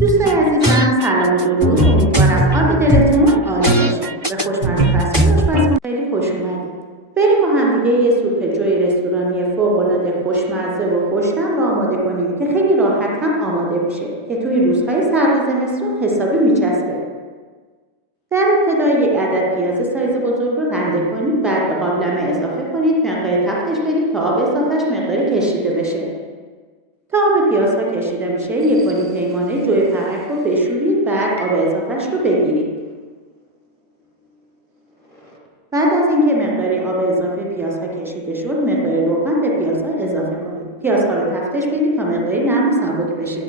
دوستای عزیزم سلام و درود. امیدوارم حال دلتون عالی باشه. به خوشمزه فصل آشپزخونه خیلی خوش اومدید. بریم با هم دیگه یه سوپ جوی رستورانی فوق‌العاده خوشمزه و خوش‌طعم رو آماده کنیم که خیلی راحت هم آماده میشه که توی روزهای سرد زمستون حسابی میچسبه. در ابتدا یک عدد پیاز سایز بزرگ رو رنده کنید، بعد به قابلمه اضافه کنید، مقدار تفتش بدید تا آب اضافهش مقداری کشیده بشه. تا آب پیازها کشیده میشه، یک پیمانه جوی پرک رو بشورید، بعد آب اضافهش رو بگیرید. بعد از اینکه مقداری آب اضافه پیازها کشیده شد، مقداری روغن به پیازها اضافه کنید. پیازها رو تفتش بدید تا مقداری نرم و سبک بشه.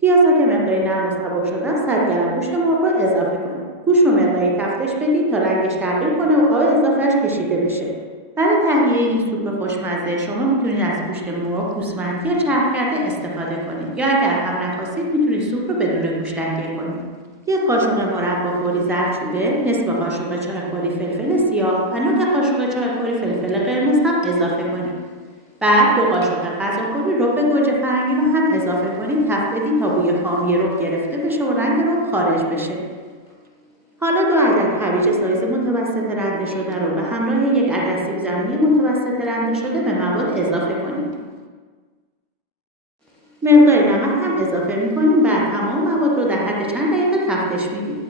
پیازها که مقداری نرم و سبک شدن، 100 گرم گوشت مرغ رو اضافه کنید. گوشت رو مقداری تفتش بدید تا رنگش تغییر کنه و آب اضافهش کشیده بشه. برای تهیه این سوپ خوشمزه شما میتونید از گوشت مرغ گوسفندی یا چرخ کرده استفاده کنید، یا اگر هم نخواستید میتونید سوپ رو بدون گوشت تهیه کنید. یک قاشق مربا فوری زردچوبه، نصف قاشق چای فوری فلفل سیاه و نوک قاشق چای فوری فلفل قرمز هم اضافه کنید. بعد 2 قاشق غذاخوری رب گوجه فرنگی رو هم اضافه کنید. تفت بدید تا بوی خامی رب گرفته بشه و رنگ رب خارج بشه. حالا 2 عدد هویج سایز متوسط رنده شده رو به همراه یک عدد سیب زمینی متوسط رنده شده به مواد اضافه کنید. مقدار نمک هم اضافه می‌کنید. بعد تمام مواد رو در حد چند دقیقه تفتش میدید.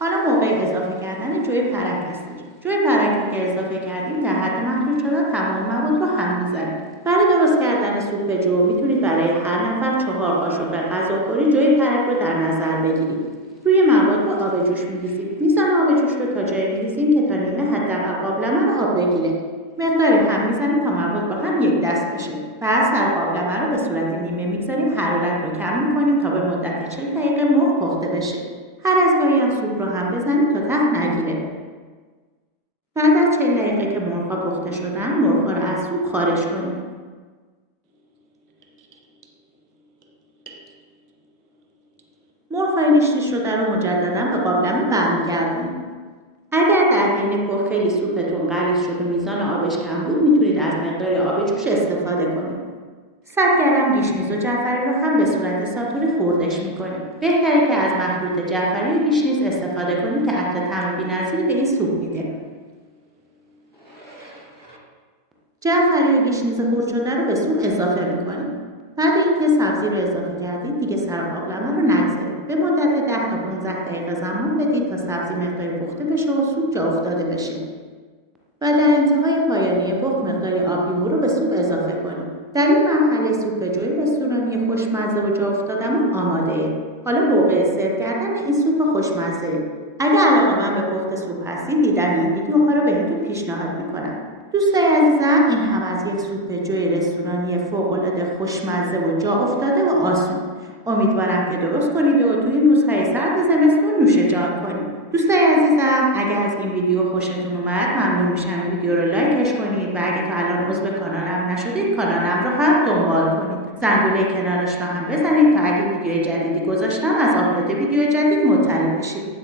حالا موقع اضافه کردن جوی پرک هستش. جوی پرکی که اضافه کردید در حد مخلوط شدن تمام مواد رو هم می‌زنید. برای درست کردن سوپ جو میتونید برای هر نفر 4 قاشق غذاخوری جوی پرک رو در نظر بگیرید. روی مواد رو آب جوش می‌ریزید. میزان آب جوش رو تا جایی می‌ریزیم که تا نیمه حداقل قابلمه رو آب بگیره. مقداری هم می‌زنیم تا مواد با هم یک دست بشه. بعد سر قابلمه رو به صورت نیمه می‌گذاریم، حرارت رو کم می‌کنیم تا به مدت 40 دقیقه مرغ پخته بشه. هر از گاهی هم سوپ رو هم بزنید تا ته نگیره. بعد از 40 دقیقه که مرغ‌ها پخته شدن، مرغ‌ها رو از سوپ خارج کنید. مرغ‌های ریشته شده رو مجددا به قابلمه برمیگردونید. اگر در حین پخت خیلی سوپتون غلیظ شد و میزان آبش کم بود، میتونید از مقدار آب جوش استفاده کنید. 100 گرم گیشنیز و جعفری رو هم به صورت ساتوری خوردش میکنید. بهتره که از مخلوط جعفری و گیشنیز استفاده کنید که عطر طعم بی‌نظیری به این سوپ میده. جعفری و گیشنیز خرد شده رو به سوپ اضافه میکنید. بعد اینکه سبزی رو اضافه کردید، دیگه سر قابلمه رو نگذارید. به مدت 10 تا 15 دقیقه زمان بدید تا سبزی مقداری پخته بشه و سوپ جا افتاده بشه. و در انتهای پایانی پخت مقداری آب لیمو رو به سوپ اضافه کنید. در این مرحله سوپ جوی رستورانی خوشمزه و جا افتاده‌مون آماده‌ای. حالا موقع سرو کردن این سوپ خوشمزه. اگر علاقه‌مند به پخت سوپ هستید، دیدن این ویدیوها رو بهتون پیشنهاد می‌کنم. دوستای عزیزم، این هم از یک سوپ جوی رستورانی فوق‌العاده خوشمزه و جا افتاده و آسون. امیدوارم که درست کنید و توی روزهای سرد زمستون نوش جان کنید. دوستای عزیزم، اگر از این ویدیو خوشتون اومد، ممنون میشم ویدیو رو لایکش کنید و اگه تا الان عضو کانالم نشدید، کانالم رو هم دنبال کنید. زنگوله کنارش رو هم بزنید تا اگه ویدیو جدیدی گذاشتم از آپلود ویدیو جدید مطلع بشید.